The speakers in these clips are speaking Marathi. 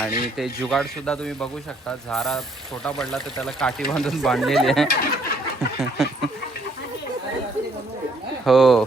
आणि ते जुगाड सुद्धा तुम्ही बघू शकता. झारा छोटा पडला तर त्याला काठी बांधून बांधलेली आहे. हो.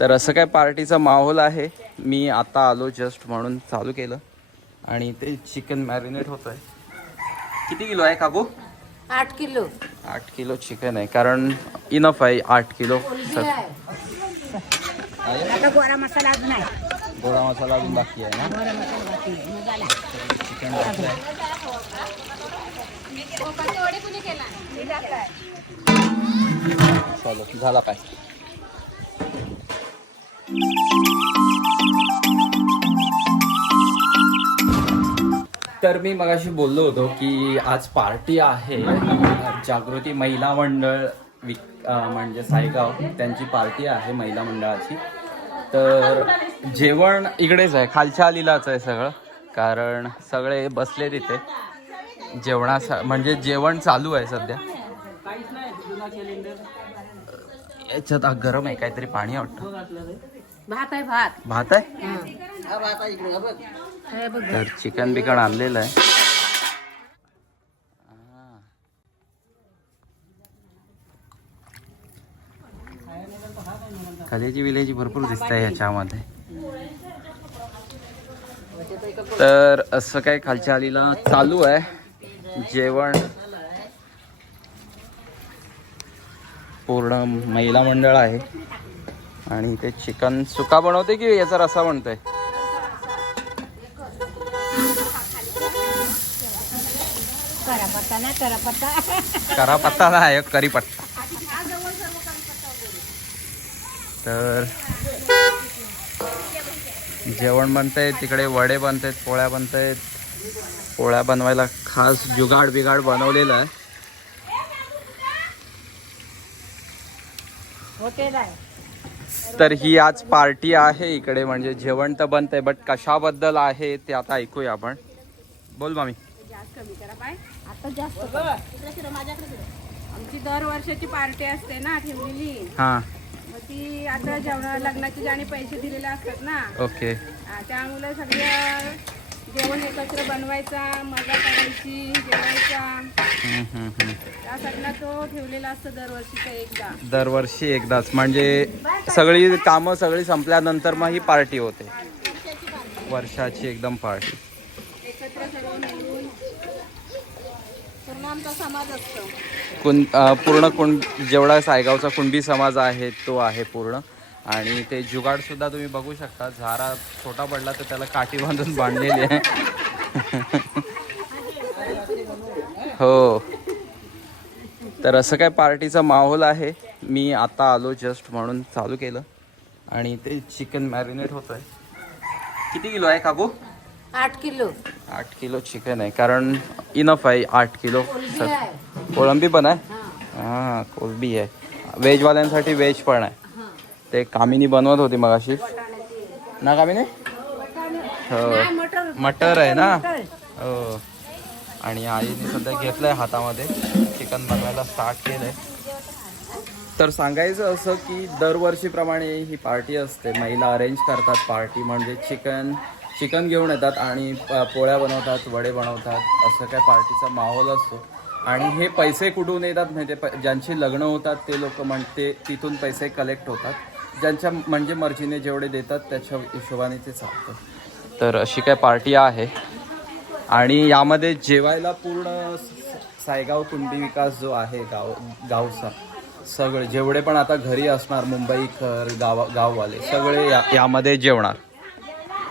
तर असं काय पार्टीचा माहोल आहे. मी आता आलो जस्ट म्हणून चालू केलं. आणि ते चिकन मॅरिनेट होत आहे किती किलो आहे काकू? आठ किलो. आठ किलो चिकन आहे. कारण इनफ आहे आठ किलो. गोरा मसाला अजून आहे. गोडा मसाला अजून बाकी आहे ना. चिकन बाकी आहे. चालो झाला. काय? तर मी मगाशी बोललो होतो की आज पार्टी आहे. जागृती महिला मंडळ विक म्हणजे सायगाव त्यांची पार्टी आहे महिला मंडळाची. तर जेवण इकडेच आहे खालच्या आलीलाच आहे सगळं. कारण सगळे बसले तिथे जेवणा म्हणजे जेवण चालू आहे सध्या. याच्यात गरम आहे काहीतरी पाणी वाटतं. भात आहे भात. भात आहे? हे बघ. तर चिकन बिकन आणलेलं आहे. कलेची विलेजी भरपूर दिसत आहे ह्याच्यामध्ये. तर असं काय खालच्या आलीला चालू आहे. जेवण. पूर्ण महिला मंडळ आहे. आणि ते चिकन सुका बनवते की याचा रसा बनतोय? करा पत्ता ना करा पत्ता करा पत्ता नाही करी पत्ता. तर जेवण बनतंय तिकडे वडे बनतायत पोळ्या बनतायत पोळ्या बनवायला खास जुगाड बिगाड बनवलेलं आहे. आहे तर ही आज पार्टी आहे इकडे म्हणजे जेवण तर बनतंय बट कशाबद्दल आहे ते आता ऐकूया आपण. बोल मामी. आमची दर वर्षाची पार्टी असते ना ठेवलेली. हां. ती आता जेवणा लग्नाचे ज्याने पैसे दिलेले असतात ना ओके. हा, त्यामुळे सगळं जेवण एकत्र बनवायचा मजा करायची जेवायचा. हम्म, हम्म, हम्म. त्यासाठी तो ठेवलेला असतो दरवर्षीचा एकदा. दरवर्षी एकदाच. म्हणजे सगळी कामं सगळी संपल्यानंतर मग ही पार्टी होते. वर्षाची एकदम पार्टी. एकत्र सर्व मिळून पूर्ण आमचा समाज असतो. कुण पूर्ण कुण जेवढा सायगावचा कुणबी समाज आहे तो आहे पूर्ण. आणि ते जुगाड सुद्धा तुम्ही बघू शकता. झारा छोटा पडला तर त्याला काठी बांधून बांधलेली आहे. हो. तर असं काय पार्टीचा माहोल आहे. मी आता आलो जस्ट म्हणून चालू केलं. आणि ते चिकन मॅरिनेट होत आहे किती किलो आहे काकू? आठ किलो. आठ किलो चिकन आहे. कारण इनफ आहे आठ किलो. आहे. कोळंबी पण आहे? हा. हां कोलबी आहे. व्हेजवाल्यांसाठी व्हेज पण आहे. ते कामिनी बनवत होती मगाशी. ना कामिनी? हो. मटर. मटर आहे ना? हो. आणि आईने सध्या घेतलंय हातामध्ये. चिकन बनवायला स्टार्ट केलंय. तर सांगायचं असं की दरवर्षीप्रमाणे ही पार्टी असते. महिला अरेंज करतात पार्टी म्हणजे चिकन चिकन घेऊन येतात आणि पोळ्या बनवतात वडे बनवतात असं काय पार्टीचा माहोल असतो. आणि हे पैसे कुठून येतात माहिती प ज्यांची लग्न होतात ते लोक म्हणते तिथून पैसे कलेक्ट होतात. ज्यांच्या म्हणजे मर्जीने जेवढे देतात त्याच्या हिशोबाने ते चालतं. तर अशी काय पार्टी आहे. आणि यामध्ये जेवायला पूर्ण सायगाव तुंडी विकास जो आहे गाव गावचा सगळे जेवढे पण आता घरी असणार मुंबईकर गावा गाववाले सगळे या यामध्ये जेवणार.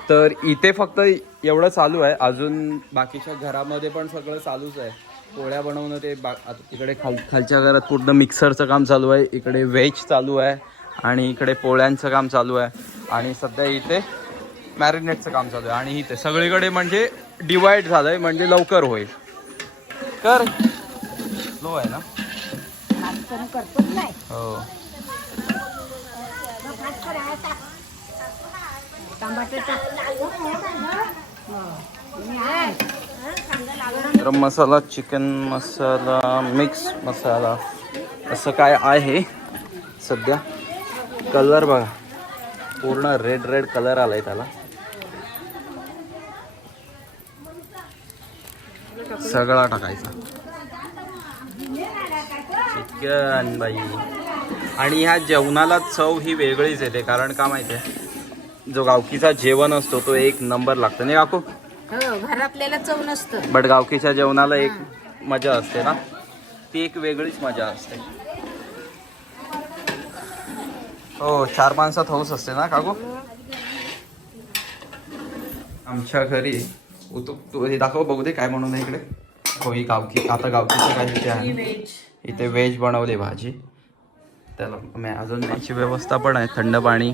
तर इथे फक्त एवढं चालू आहे. अजून बाकीच्या घरामध्ये पण सगळं चालूच आहे. पोळ्या बनवणं ते बा तिकडे खाल खालच्या घरात पूर्ण मिक्सरचं काम चालू आहे. इकडे व्हेज चालू आहे आणि इकडे पोळ्यांचं काम चालू आहे. आणि सध्या इथे मॅरिनेटचं काम चालू आहे. आणि इथे सगळीकडे म्हणजे डिवाइड झालंय म्हणजे लवकर होईल. कर. लो आहे ना? हो भात करायचा टमाटर टाक हो. आणि आहे. गरम मसाला चिकन मसाला मिक्स मसाला असं काय आहे सध्या? कलर बघा. पूर्ण रेड रेड कलर आलाय त्याला. सगळा टाकायचा. चिकन बाई. आणि ह्या जेवणाला चव ही वेगळीच येते. कारण का माहिती आहे जो गावकीचा जेवण असतो तो एक नंबर लागतो. नाही काकू? हो घरातल्याला चव नसतं. बट गावकीच्या जेवणाला एक मजा असते ना? ती एक वेगळीच मजा असते. हो चार माणसात हौस असते ना काकू? आमच्या घरी तू हे दाखव बघू दे काय बनवलं इकडे. हो ही गावकी आता गावकीचं काय इथे आहे? इथे व्हेज बनवली भाजी. त्याला अजून त्याची व्यवस्था पण आहे थंड पाणी.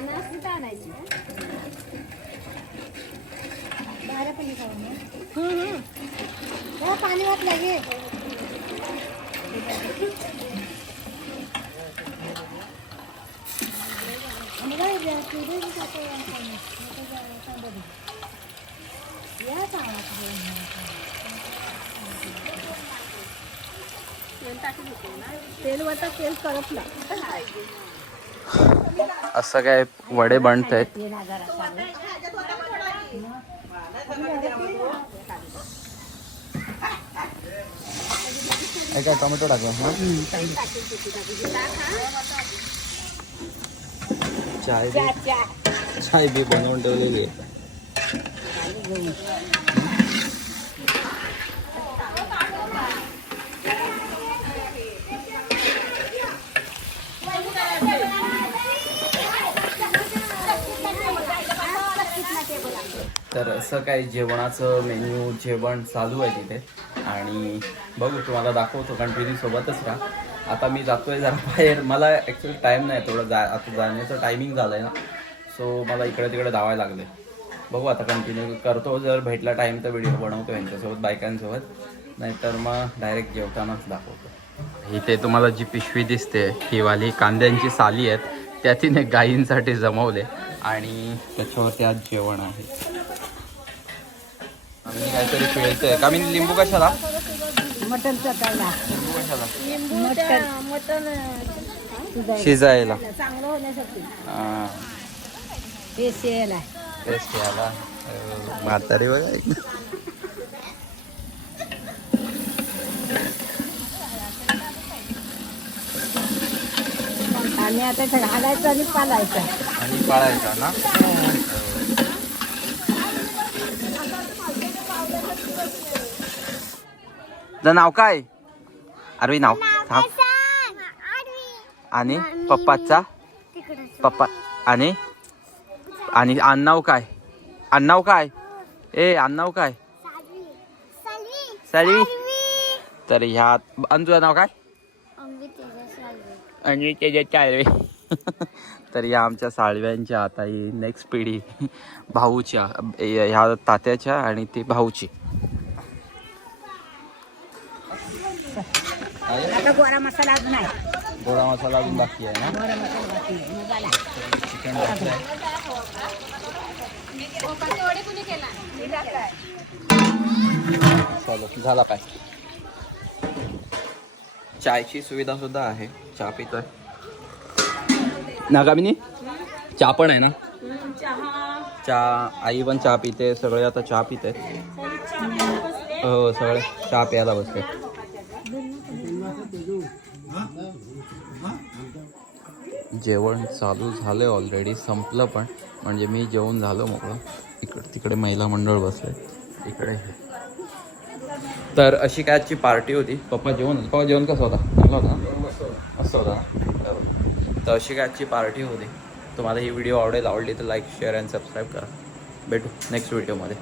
मटण टाकतात मिक्स केलेला हो पाणी. वाट लागे तेल वाटा तेल करपला. असं काय वडे बनत आहेत. काय टोमॅटो टाकू चाय चाय बी बनवून ठेवलेली तर असं काय जेवणाचं मेन्यू जेवण चालू आहे तिथे. आणि बघू तुम्हाला दाखवतो कंटिन्यू सोबतच राहा. आता मी जातो आहे जरा बाहेर. मला ॲक्च्युली टाईम नाही थोडं जा आता जाण्याचं टायमिंग झालं आहे ना. सो मला इकडे तिकडे धावायला लागले बघू आता कंटिन्यू करतो. जर भेटला टाईम तर व्हिडिओ बनवतो यांच्यासोबत बायकांसोबत. नाहीतर मग डायरेक्ट जेवतानाच दाखवतो. इथे तुम्हाला जी पिशवी दिसते ही वाली कांद्यांची साली आहेत. त्या तिने गायींसाठी जमवले. आणि त्याच्यावरती आज जेवण आहे. आम्ही काहीतरी पिळतोय का मी लिंबू कशाला? मटण चटायला लिंबू कशाला? लिंबू त्या मटण शिजायला. चांगलं होण्यासाठी. हा. टेस्ट याला अं, म्हातारी बघा. एक. आणि आता घालायचं आणि पालायचं. आणि पाळायचा ना? तुझं नाव काय? अरवी नाव थांब. आणि? पप्पाचा? पप्पा आणि? आणि आण्नाव काय? आण्नाव काय? ए आण्नाव काय? सलवी. तर ह्या आणि तुझं नाव काय? आणि त्याच्या चालवे तर या आमच्या साळव्यांच्या आता ही नेक्स्ट पिढी भाऊच्या ह्या तात्याच्या आणि ती भाऊची. आता गोरा मसाला अजून आहे. गोडा मसाला अजून बाकी आहे ना? गोरा मसाला बाकी आहे. चिकन टाकलंय चलो झाला काय? चायची सुविधा सुद्धा आहे. चहा पितोय. नागामिनी चहा पण आहे ना? चहा चहा आई पण चहा पिते सगळे आता चहा पिते. हो सगळे चहा प्यायला बसते जेवण चालू झालं आहे ऑलरेडी संपलं पण. म्हणजे मी जेवण झालो मोकळं. इकडे तिकडे महिला मंडळ बसले. इकडे तर अशी काय आजची पार्टी होती? पप्पा जेवण होतं. पप्पा जेवण कसं होता? चांगला होता असं होता तर अशी काय आजची पार्टी होती? तुम्हाला ही व्हिडिओ आवडेल आवडली तर लाईक शेअर अँड सबस्क्राईब करा. भेटू नेक्स्ट व्हिडिओमध्ये